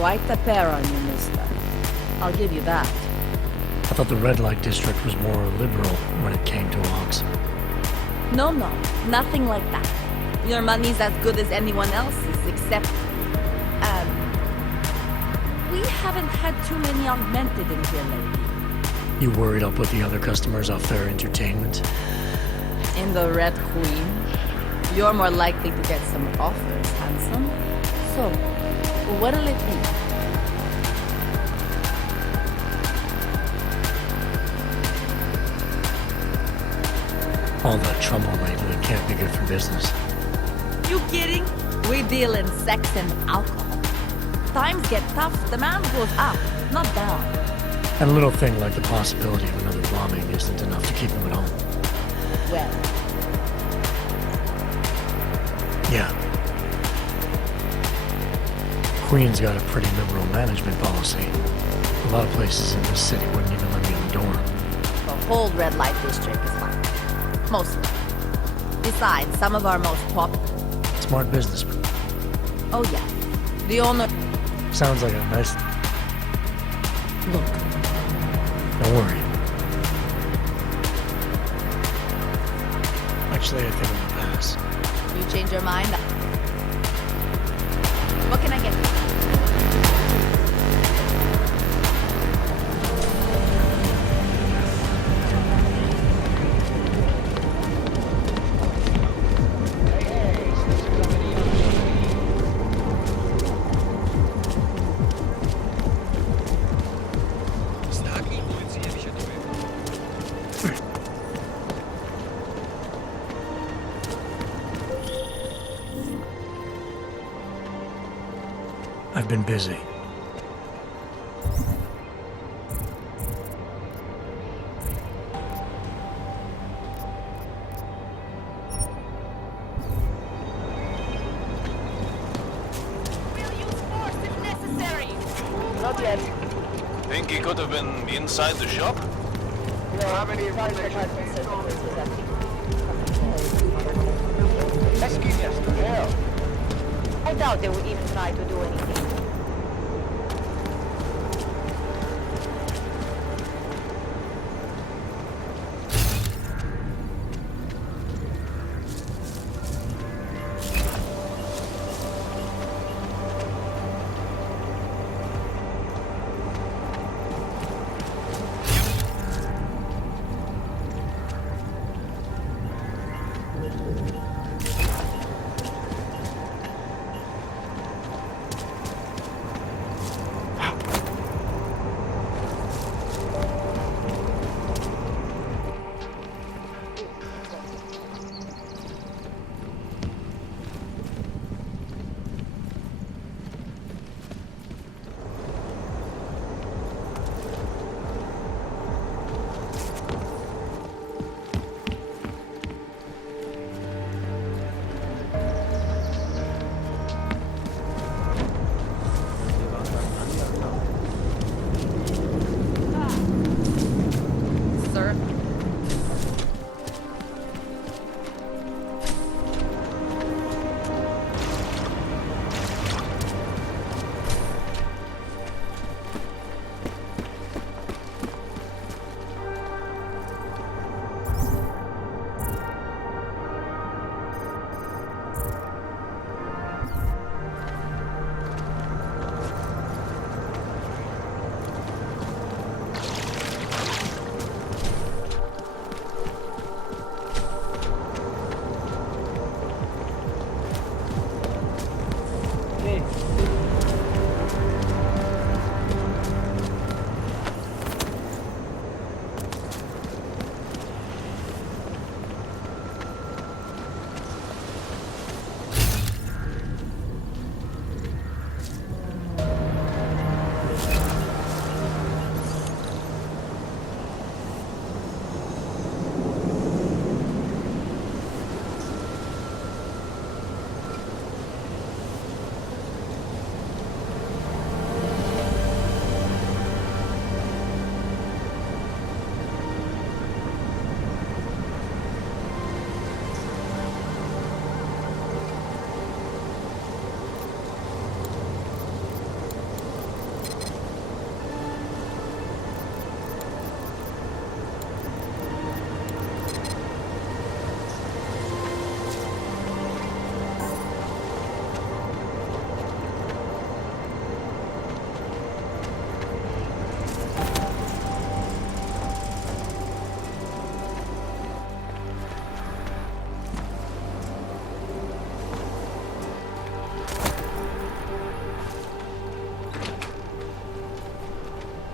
quite a pair on you, mister. I'll give you that. I thought the red light district was more liberal when it came to Augs. No, nothing like that. Your money's as good as anyone else's, except... we haven't had too many augmented in here lately. You worried I'll put the other customers off their entertainment? In the Red Queen, you're more likely to get some offers, handsome. So, what'll it be? All that trouble lately can't be good for business. You kidding? We deal in sex and alcohol. Times get tough, demand goes up, not down. And a little thing like the possibility of another bombing isn't enough to keep them at home. Well. Yeah. Queen's got a pretty liberal management policy. A lot of places in this city wouldn't even let me in the door. The whole red light district is like mostly. Besides, some of our most popular... Smart businessman. Oh yeah. The owner... Sounds like a nice... Look. Don't worry. Actually, I think I'm gonna pass. You change your mind? What can I get you? I've been busy. We'll use force if necessary. Not yet. Think he could have been inside the shop? No, how many department says the place was empty. I doubt they would even try to do anything.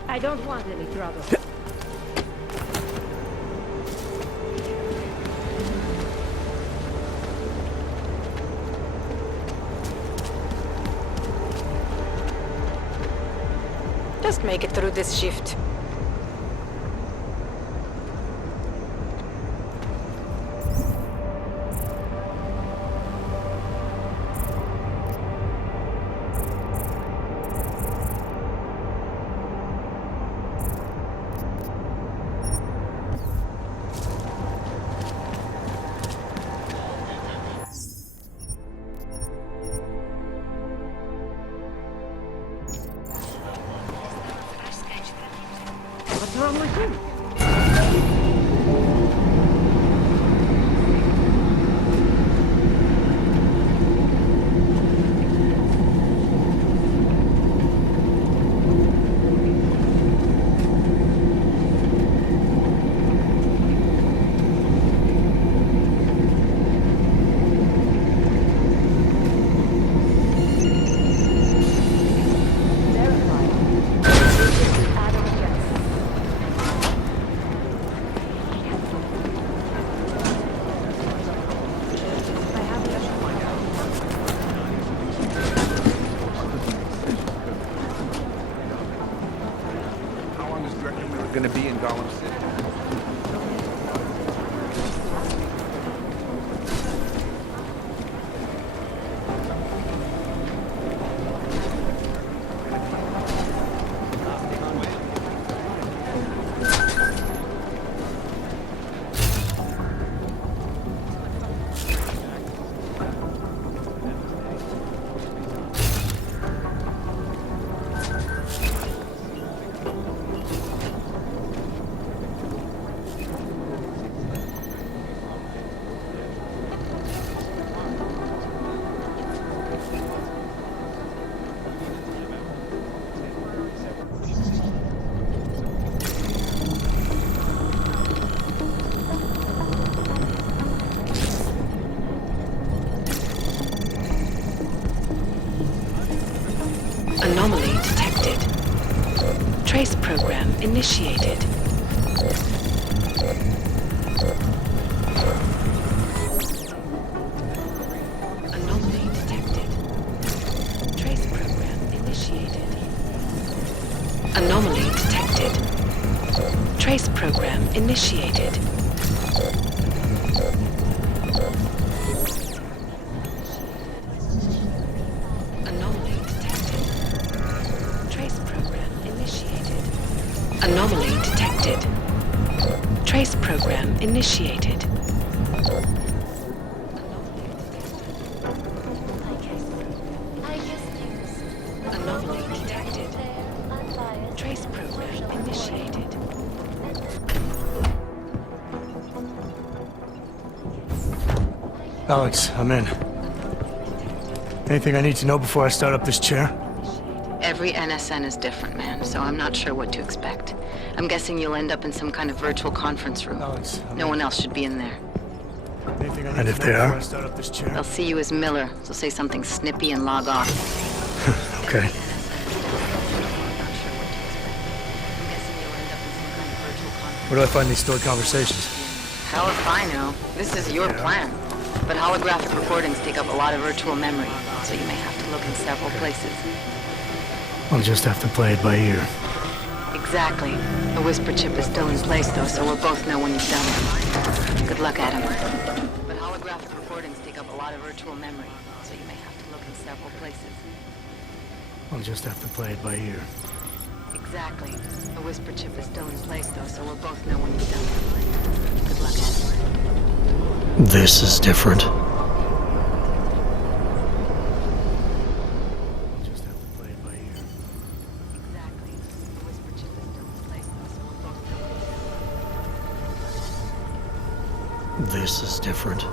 I don't want any trouble. Just make it through this shift. What's wrong with him? Adam Jensen. I have How long is the reckon we were going to be in Gollum City? Anomaly detected. Trace program initiated. Anomaly detected. Trace program initiated. Anomaly detected. Trace program initiated. Anomaly detected. Trace program initiated. Anomaly detected. Trace program initiated. Anomaly detected. Trace program initiated. Alex, I'm in. Anything I need to know before I start up this chair? Every NSN is different, man, so I'm not sure what to expect. I'm guessing you'll end up in some kind of virtual conference room. Alex, I'm No in. one else should be in there. Anything I need And to if know they before are? I start up this chair? They'll see you as Miller, so say something snippy and log off. Okay. Where do I find these stored conversations? Hell if I know. This is your plan. But holographic recordings take up a lot of virtual memory, so you may have to look in several places. I'll just have to play it by ear. Exactly. The whisper chip is still in place, though, so we'll both know when you've done it. Good luck, Adam. But holographic recordings take up a lot of virtual memory, so you may have to look in several places. I'll just have to play it by ear. Exactly. The whisper chip is still in place, though, so we'll both know when you've done it. Good luck, Adam. This is different. I'll just have to play it by ear. Exactly. The whisper chip is still in place, though, so we'll both know. This is different.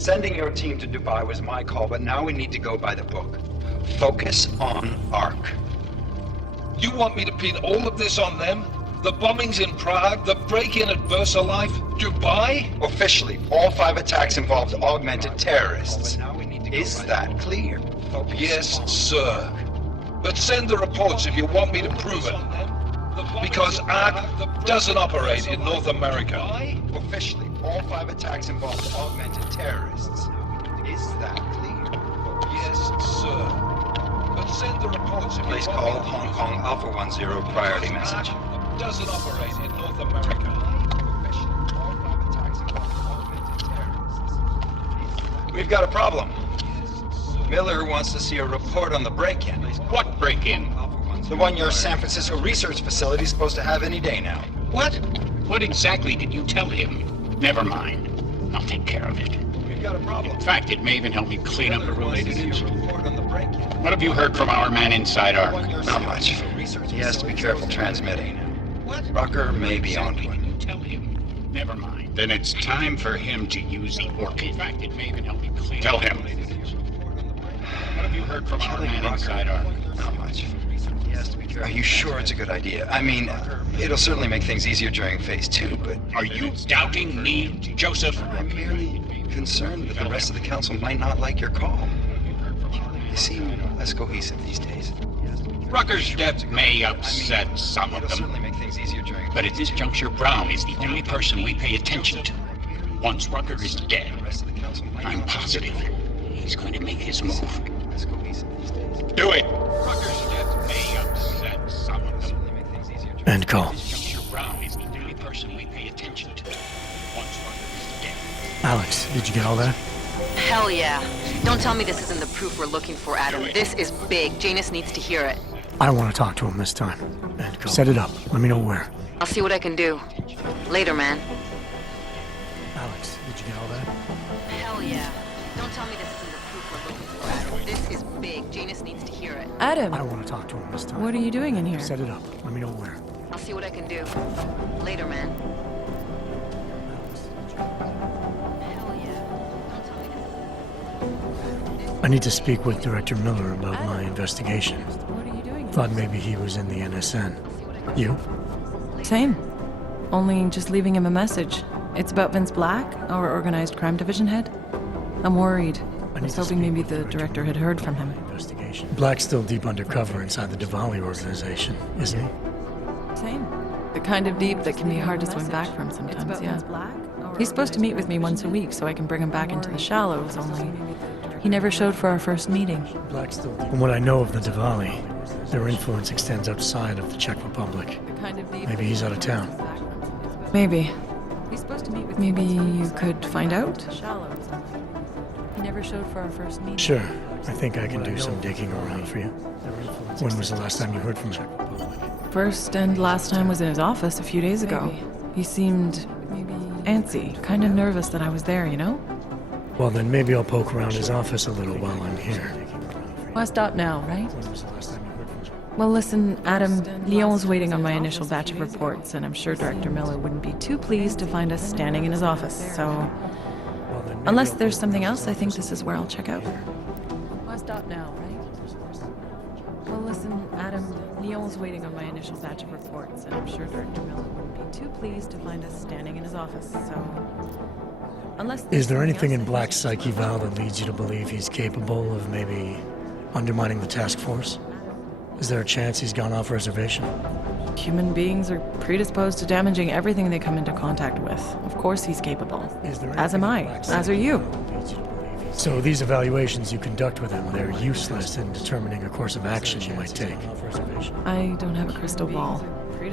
Sending your team to Dubai was my call, but now we need to go by the book. Focus on ARC. You want me to pin all of this on them? The bombings in Prague, the break-in at VersaLife, Dubai? Officially, all 5 attacks involved augmented terrorists. Is that clear? Yes, sir. But send the reports if you want me to prove it. Because ARC doesn't operate in North America. Officially, all 5 attacks involved augmented terrorists. Is that clear? Yes, sir. But send the reports if Please you call want me to Hong Kong Alpha 10 priority message. ARC doesn't operate in North America. Officially, all 5 attacks involved augmented terrorists. We've got a problem. Miller wants to see a report on the break-in. What break-in? The one your San Francisco research facility is supposed to have any day now. What? What exactly did you tell him? Never mind. I'll take care of it. We've got a problem. In fact, it may even help me clean up a related incident. Report on the break-in. What have you heard from our man inside ARC? Not much. He has to be careful transmitting. Rucker may be onto Exactly him. did you tell him? Never mind. Then it's time for him to use the orchid. In fact, it may even help me clean up. Tell him. What have you heard from our man inside ARC? Not much. Are you sure it's a good idea? I mean, it'll certainly make things easier during phase 2, but Are you doubting me, Joseph? I'm merely concerned that the rest of the council might not like your call. You seem less cohesive these days. Rucker's death may upset some of It'll them, certainly make things easier during but at this juncture, Brown is the only person we pay attention to. Once Rucker is dead, the rest of the council might I'm not positive he's going to make his move. less cohesive these days. Do it! Rucker's death may upset some of them. Certainly make things easier during End call. At this juncture, Brown is the only person we pay attention to. Once Rucker is dead. Alex, did you get all that? Hell yeah. Don't tell me this isn't the proof we're looking for, Adam. This is big. Janus needs to hear it. I want to talk to him this time. End call. Set it up. Let me know where. I'll see what I can do. Later, man. Alex, did you get all that? Hell yeah. Don't tell me this isn't the proof we're looking for, Adam. This is big. Janus needs to hear it. Adam, I want to talk to him this time. what are you doing in here? Set it up. Let me know where. I'll see what I can do. Later, man. Hell yeah. Don't tell me this I need to speak with Director Miller about my investigation. What are you doing? Thought maybe he was in the NSN. You? Same. Only just leaving him a message. It's about Vince Black, our organized crime division head. I'm worried. I was hoping maybe the director had heard from him. Investigation. Black's still deep undercover inside the Diwali organization, isn't he? Same. The kind of deep that can be hard to swim back from sometimes, yeah. He's supposed to meet with me once a week so I can bring him back into the shallows, only he never showed for our first meeting. Black's still deep. From what I know of the Diwali, their influence extends outside of the Czech Republic. Maybe he's out of town. Maybe. Maybe you could find out? He never showed for our first meeting. Sure. I think I can do some digging around for you. When was the last time you heard from him? First and last time was in his office a few days ago. He seemed antsy, kind of nervous that I was there, you know? Well, then maybe I'll poke around his office a little while I'm here. Why stop now, right? When was the last time you heard from him? Well, listen, Adam, Lyon's waiting on my initial batch of reports, and I'm sure Director Miller wouldn't be too pleased to find us standing in his office, so... Well, then maybe Unless I'll there's poke something around else, his I think office this is where I'll check out. Why stop now, right? Well, listen, Adam, Lyon's waiting on my initial batch of reports, and I'm sure Director Miller wouldn't be too pleased to find us standing in his office, so... Unless Is there something anything else, in I Black's think psyche, Val, that leads you to believe he's capable of maybe undermining the task force? Is there a chance he's gone off reservation? Human beings are predisposed to damaging everything they come into contact with. Of course he's capable. Is there As am anything in I. Black's As are psyche you. that leads you to believe he's- So these evaluations you conduct with him, they're useless in determining a course of action you might take. I don't have a crystal ball.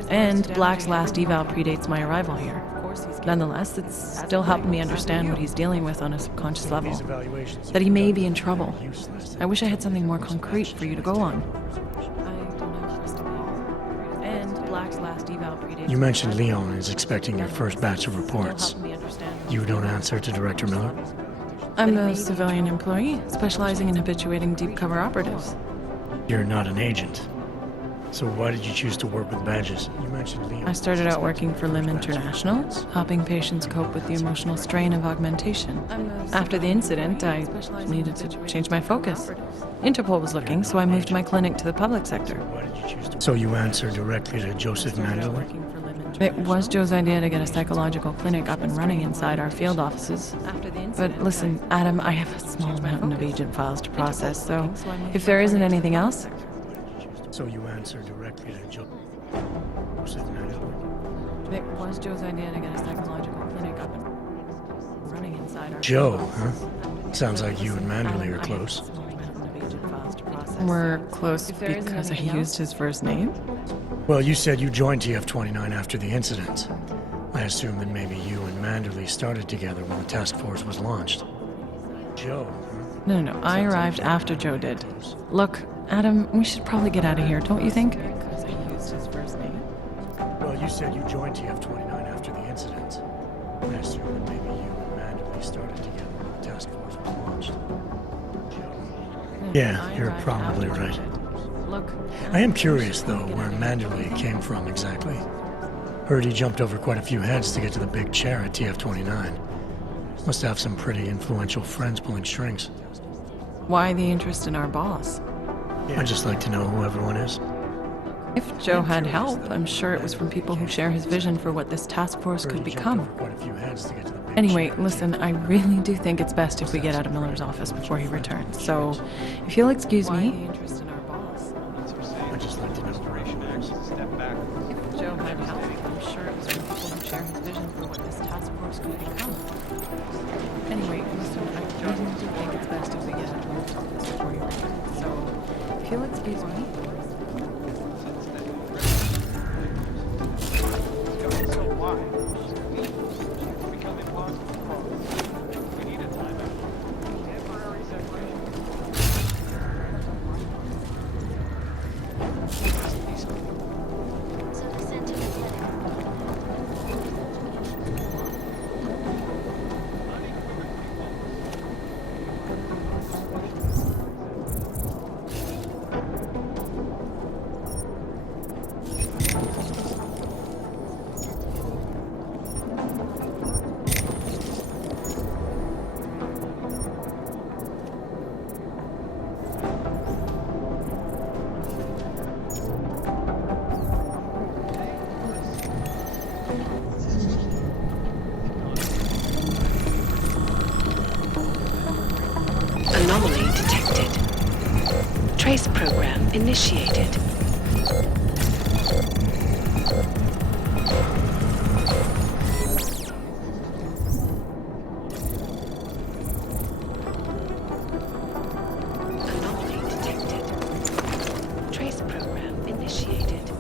And Black's last eval predates my arrival here. Nonetheless, it's still helping me understand what he's dealing with on a subconscious level. These evaluations That he may be in trouble. useless. I wish I had something more concrete for you to go on. And Black's last eval predates... You mentioned Leon is expecting your first batch of Still reports. helping me understand. You don't answer to Director Miller? I'm a civilian employee, specializing in habituating deep cover operatives. You're not an agent. So why did you choose to work with badges? You mentioned Leo. I started out working for Lim International, helping patients cope with the emotional strain of augmentation. After the incident, I needed to change my focus. Interpol was looking, so I moved my clinic to the public sector. Why did you choose to... So you answer directly to Joseph Mandela? It was Joe's idea to get a psychological clinic up and running inside our field offices. But listen, Adam, I have a small mountain of agent files to process, so if there isn't anything else... So you answer directly to Joseph Mandela? It was Joe's idea to get a psychological clinic up and running inside our... Joe, huh? Sounds like you and Manderley are close. We're close because I used his first name? Well, you said you joined TF-29 after the incident. I assume that maybe you and Manderley started together when the task force was launched. Joe, huh? No, I arrived after Joe did. Look, Adam, we should probably get out of here, don't you think? Because I used his first name. Well, you said you joined TF-29 after the incident. I assume that maybe you and Manderley started together when the task force was launched. Yeah, you're probably right. Look, I am curious, though, where Manderley came from exactly. Heard he jumped over quite a few heads to get to the big chair at TF-29. Must have some pretty influential friends pulling strings. why the interest in our boss? I'd just like to know who everyone is. If Joe had help, I'm sure it was from people who share his vision for what this task force could become. Anyway, listen, I really do think it's best if we get out of Miller's office before he returns. So, if you'll excuse me. I'd just like to know who everyone is. If Joe had help, I'm sure it was from people who share his vision for what this task force could become. Anyway, listen, I really do think it's best if we get out of Miller's office before he returns. So, if you'll excuse me. Anomaly detected. Trace program initiated. Anomaly detected. Trace program initiated.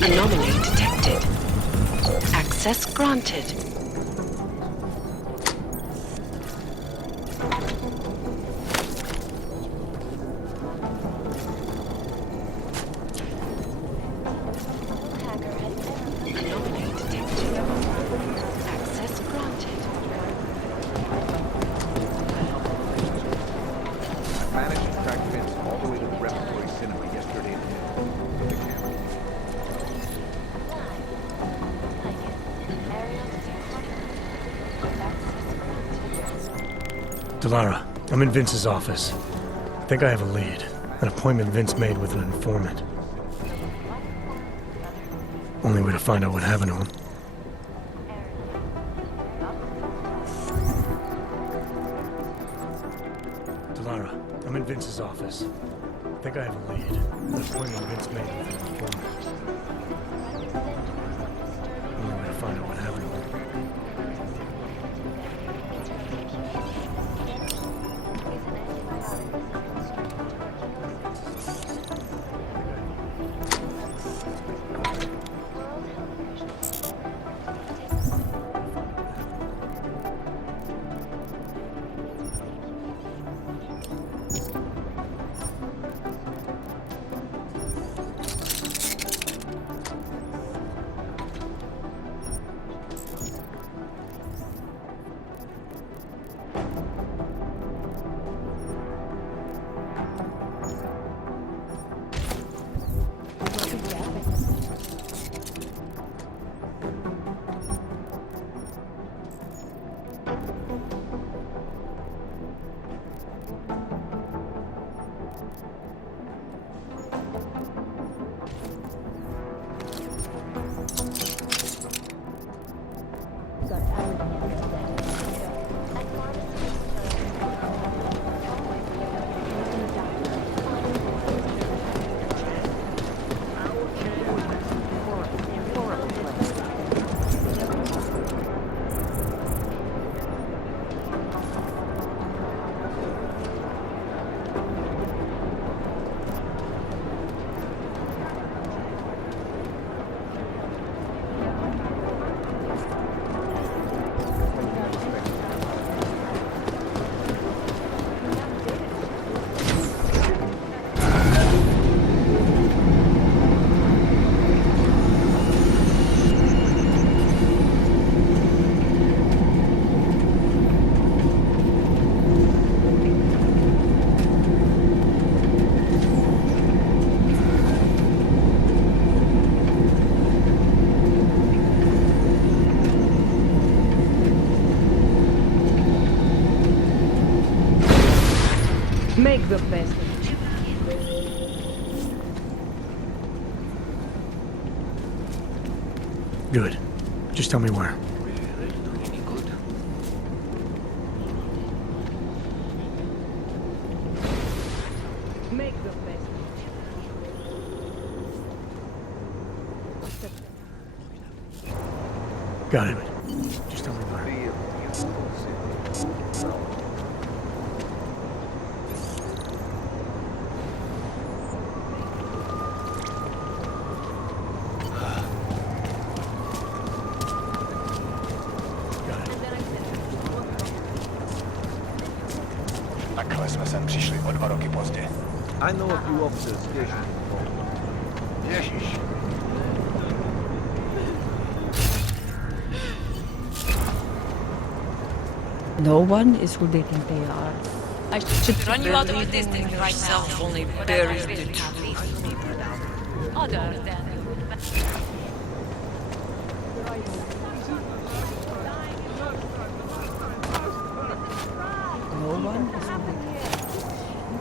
Anomaly detected. Access granted. Anomaly detected. Access granted. I managed to track Vince all the way to the repertory cinema yesterday afternoon. The camera. Delara, I'm in Vince's office. I think I have a lead. An appointment Vince made with an informant. Only way to find out what happened to him. Delara, I'm in Vince's office. I think I have a lead. An appointment Vince made with him before. Only way to find out what happened. Make the best. Good. Just tell me where. Make the best. Got it. Just tell me where. Takhle jsme sem přišli o 2 roky pozdě. I know a few officers stationed. Ježíš. No one is who they think they are. I should run you out of the district right now. Only buries the truth. Other than No one is who they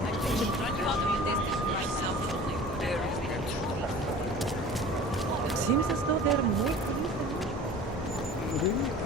I should run you out of the district right now. Only buries the truth. It seems as though they're more police than usual.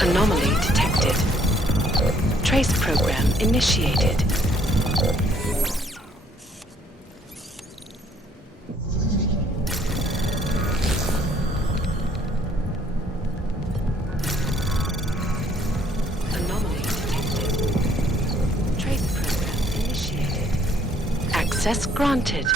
Anomaly detected. Trace program initiated. Anomaly detected. Trace program initiated. Access granted.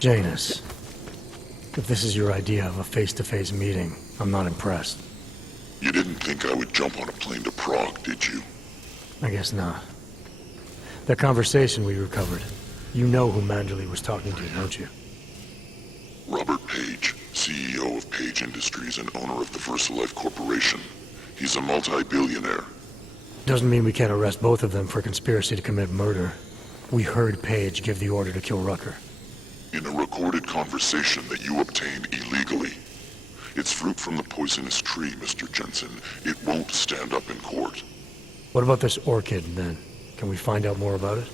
Janus, if this is your idea of a face-to-face meeting, I'm not impressed. You didn't think I would jump on a plane to Prague, did you? I guess not. That conversation we recovered, you know who Manderley was talking to, don't you? Robert Page, CEO of Page Industries and owner of the VersaLife Corporation. He's a multi-billionaire. Doesn't mean we can't arrest both of them for conspiracy to commit murder. We heard Page give the order to kill Rucker. In a recorded conversation that you obtained illegally. It's fruit from the poisonous tree, Mr. Jensen. It won't stand up in court. What about this orchid, then? Can we find out more about it?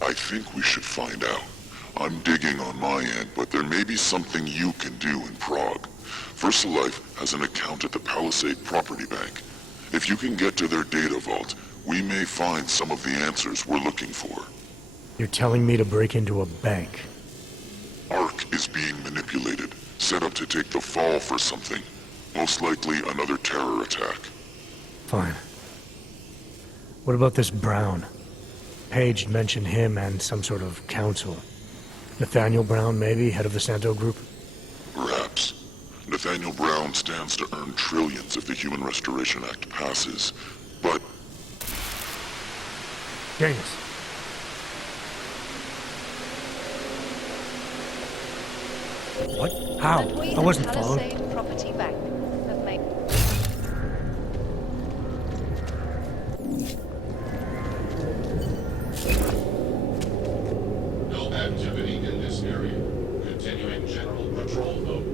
I think we should find out. I'm digging on my end, but there may be something you can do in Prague. VersaLife has an account at the Palisade Property Bank. If you can get to their data vault, we may find some of the answers we're looking for. You're telling me to break into a bank? Ark is being manipulated, set up to take the fall for something. Most likely another terror attack. Fine. What about this Brown? Page mentioned him and some sort of council. Nathaniel Brown, maybe, head of the Santo Group? Perhaps. Nathaniel Brown stands to earn trillions if the Human Restoration Act passes, but... Janus. What? How? I wasn't followed. Property Bank have made... No activity in this area. Continuing general patrol mode.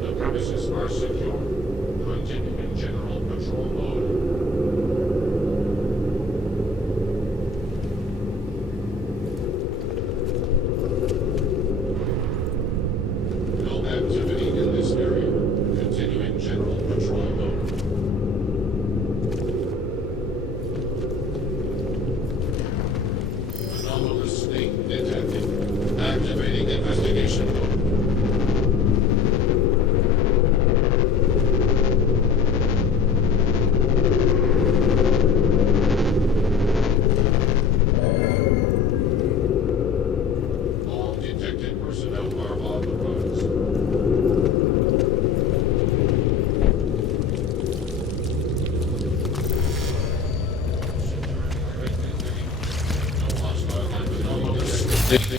The premises are secure. Continuing general patrol mode. No activity in this area. Continuing general patrol mode. Anomalous state detected. Activating investigation mode. All detected personnel are on the runs. No hostile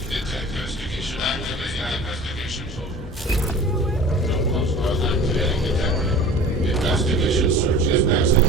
detect investigation. Activating investigation mode. No hostile activity detected. Investigation search is active.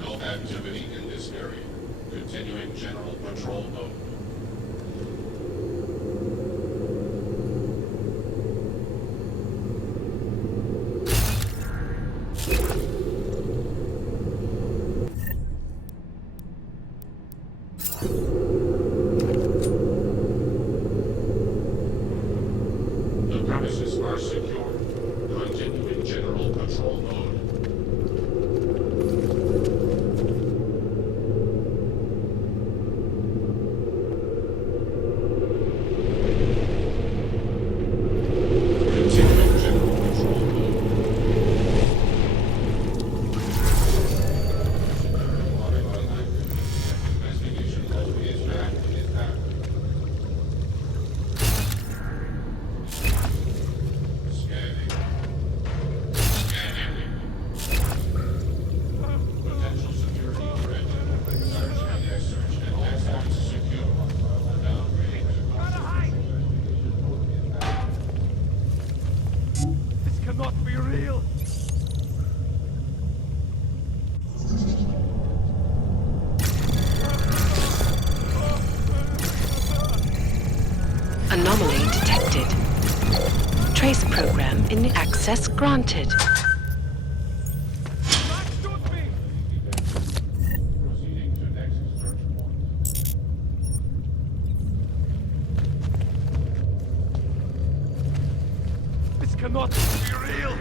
No activity in this area. Continuing general patrol mode. The premises are secure. Continuing general patrol mode. Continuing general patrol mode. Investigation mode is back. Access granted. This cannot be real!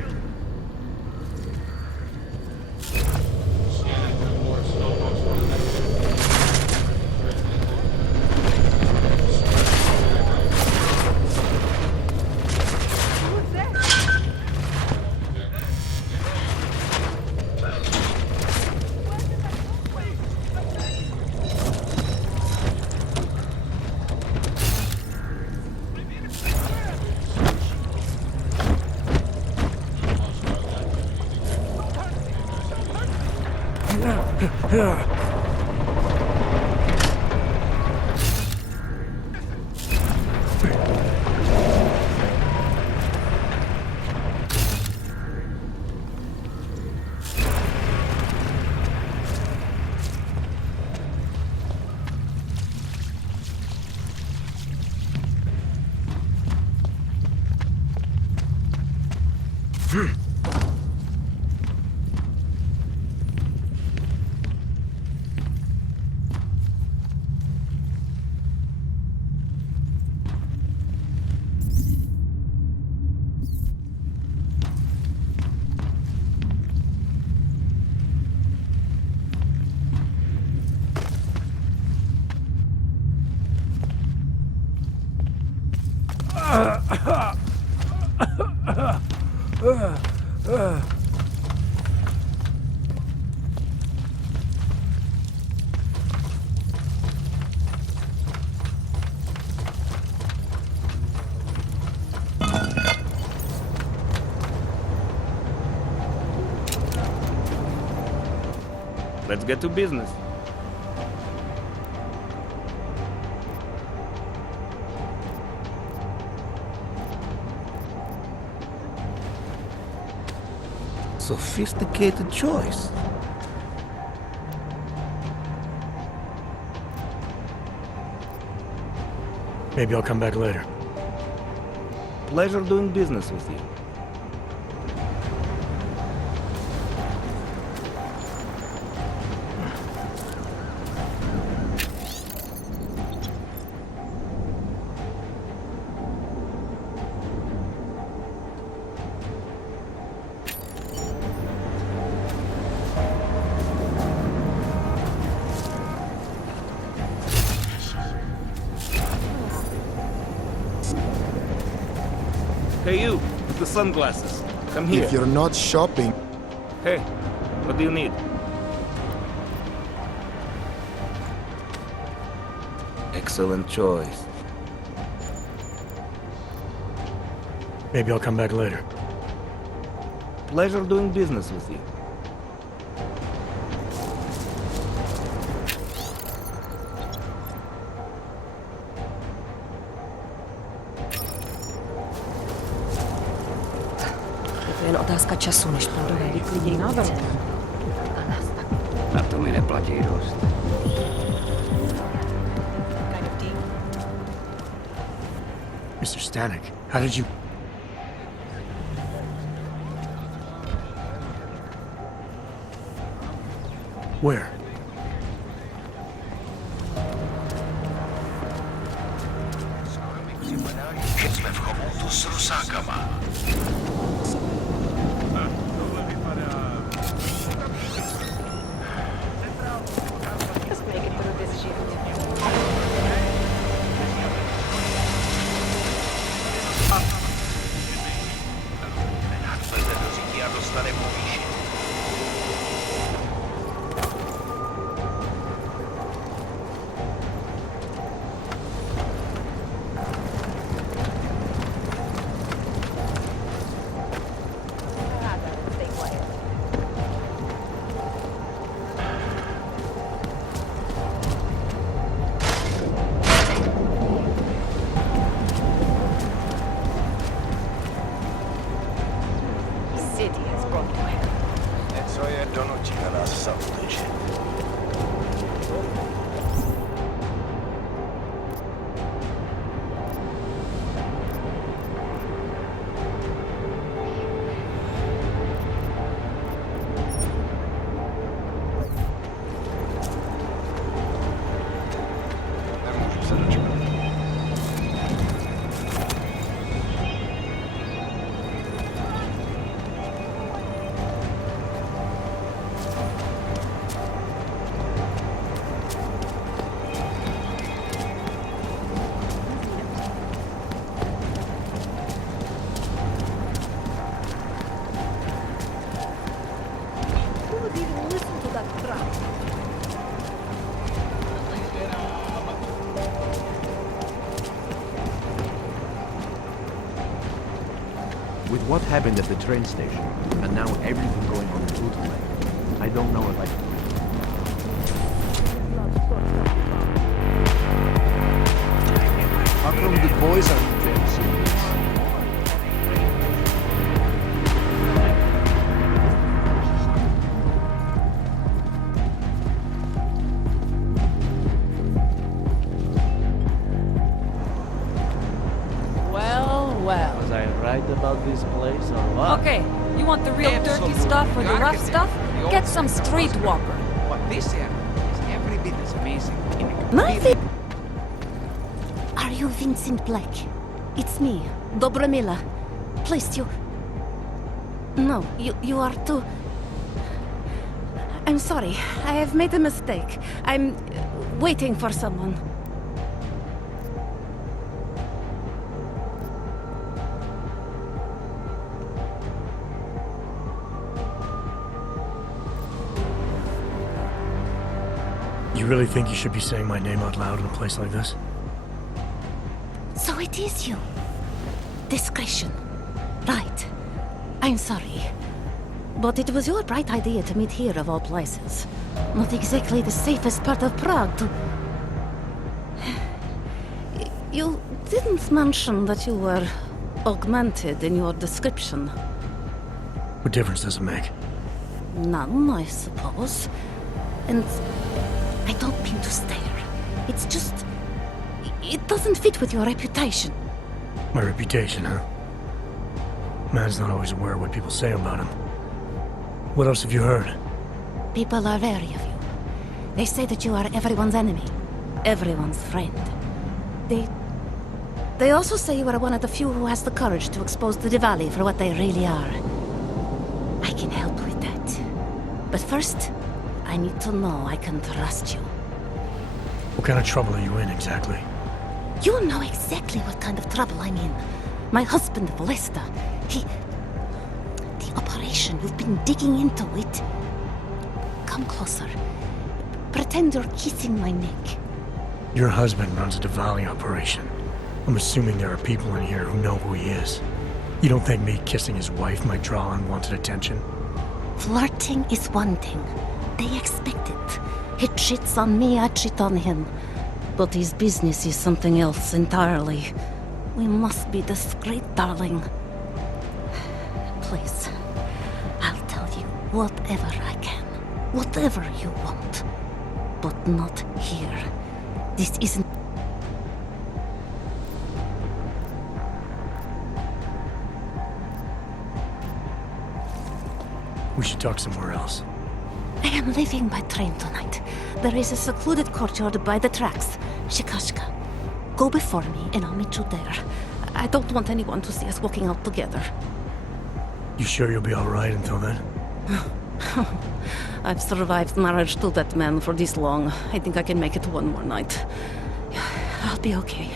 Let's get to business. Sophisticated choice. Maybe I'll come back later. Pleasure doing business with you. Hey you, with the sunglasses. Come here. If you're not shopping... Hey, what do you need? Excellent choice. Maybe I'll come back later. Pleasure doing business with you. To jen otázka času, než půjdu vyklidí na vrch. Na to mi neplatí dost. Mr. Stanek, how did you... Where? Že jsme v chomoutu s rusákama. Just make it through this shift. Nadplete do říky a dostane povýšení. Něco je donutí na nás zaútočit. With what happened at the train station, and now everything going on in Bootleg, I don't know if I can... How come the boys aren't very serious? Well, well. Was I right about this place or what? Okay, you want the real dirty stuff or the rough stuff? Get some streetwalker. But this area is every bit as amazing. Nothing. Are you Vincent Black? It's me, Dobramila. Please, you... No, you are too... I'm sorry. I have made a mistake. I'm waiting for someone. You really think you should be saying my name out loud in a place like this? So it is you. Discretion. Right. I'm sorry. But it was your bright idea to meet here of all places. Not exactly the safest part of Prague to... You didn't mention that you were augmented in your description. What difference does it make? None, I suppose. And I don't mean to stare. It's just... It doesn't fit with your reputation. My reputation, huh? Man's not always aware of what people say about him. What else have you heard? People are wary of you. They say that you are everyone's enemy, everyone's friend. They also say you are one of the few who has the courage to expose the Diwali for what they really are. I can help with that. But first, I need to know I can trust you. What kind of trouble are you in, exactly? You know exactly what kind of trouble I'm in. My husband, Lester, the operation, you've been digging into it. Come closer. Pretend you're kissing my neck. Your husband runs a Diwali operation. I'm assuming there are people in here who know who he is. You don't think me kissing his wife might draw unwanted attention? Flirting is one thing. They expect it. He cheats on me, I cheat on him. But his business is something else entirely. We must be discreet, darling. Please, I'll tell you whatever I can. Whatever you want. But not here. This isn't... We should talk somewhere else. I am leaving by train tonight. There is a secluded courtyard by the tracks. Shikashka. Go before me and I'll meet you there. I don't want anyone to see us walking out together. You sure you'll be alright until then? I've survived marriage to that man for this long. I think I can make it one more night. I'll be okay.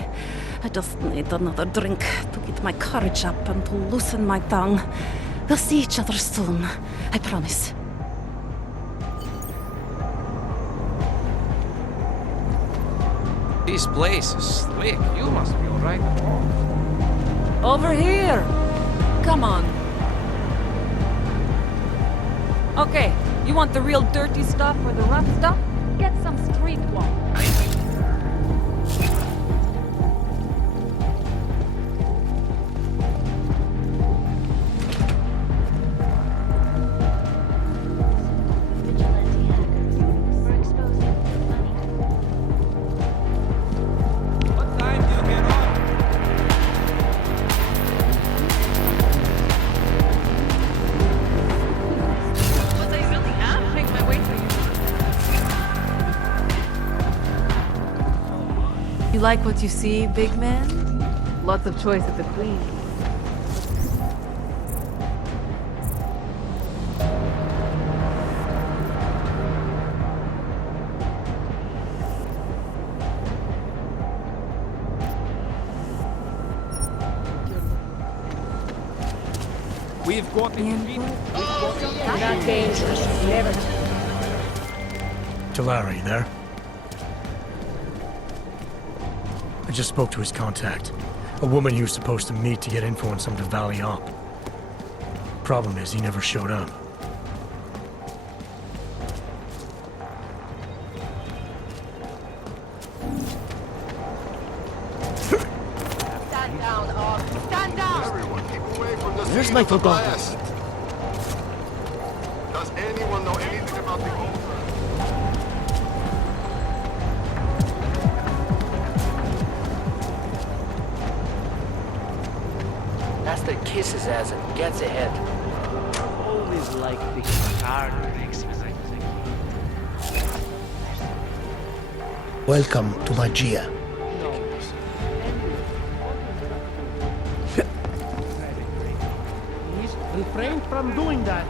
I just need another drink to get my courage up and to loosen my tongue. We'll see each other soon. I promise. This place is slick. You must be alright. Over here! Come on. Okay, you want the real dirty stuff or the rough stuff? Get some street walk. You like what you see, big man? Lots of choice at the Queen. We've got it. Not dangerous. Never. to Larry, you there? I just spoke to his contact. A woman he was supposed to meet to get info on some of the Valley Op. Problem is, he never showed up. Stand down, Aug. Stand down! Everyone, keep away from the Where's scene my of the photographer? blast. Does anyone know anything about the altar? Master kisses ass and gets ahead. Always like the card tricks. Welcome to Magia. Please refrain from doing that.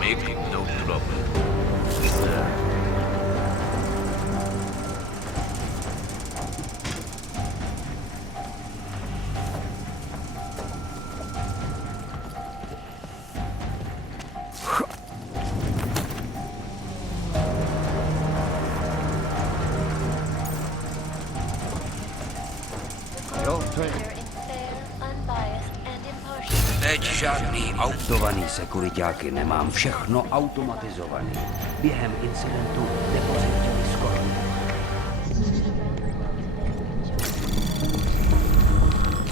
Maybe no problem. Teď žádný autovaný sekuriťáky nemám, všechno automatizovaný. Během incidentu nepozitili skoro.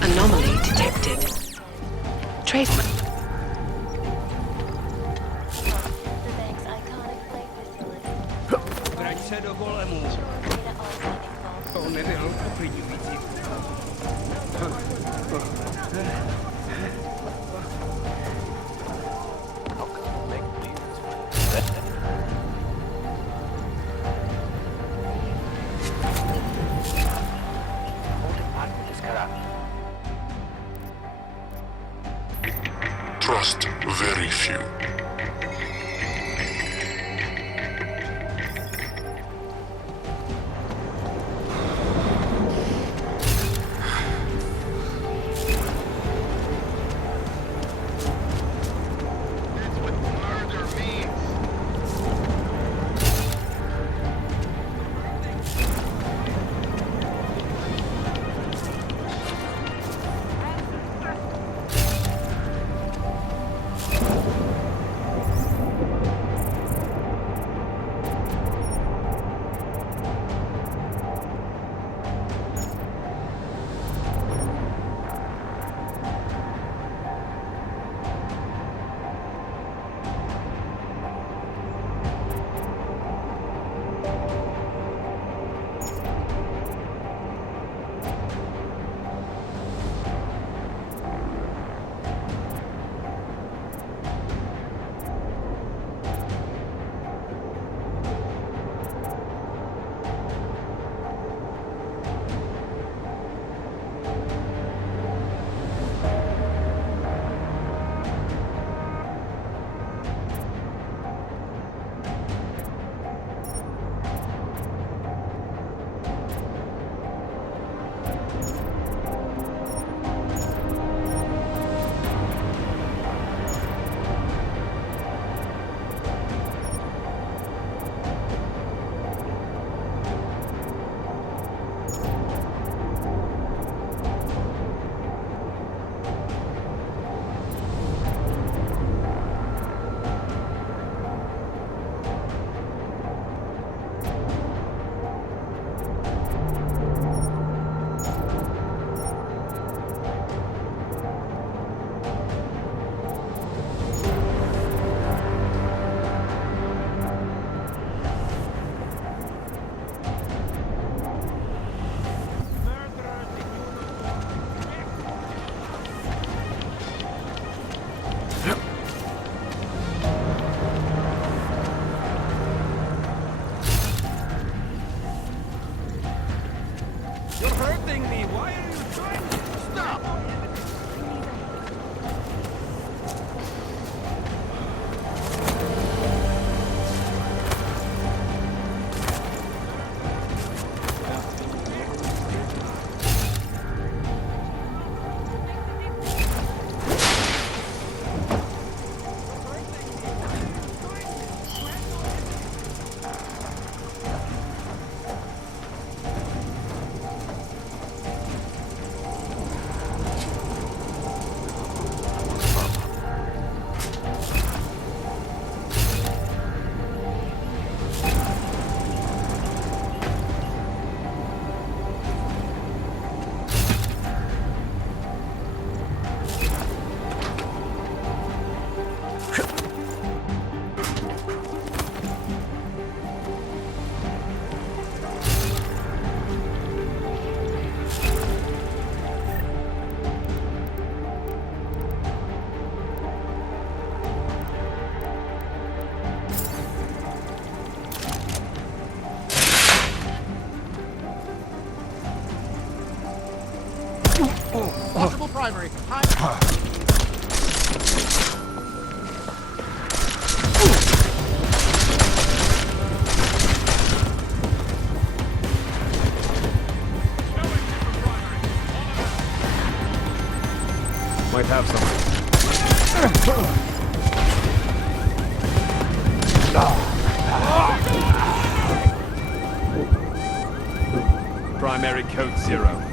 Anomaly detected. Trace. Vrať se do golemu. To nebylo uklidňující. Trust very few. You're hurting me. Why are you trying to stop? Possible primary. Might have some. Primary code 0.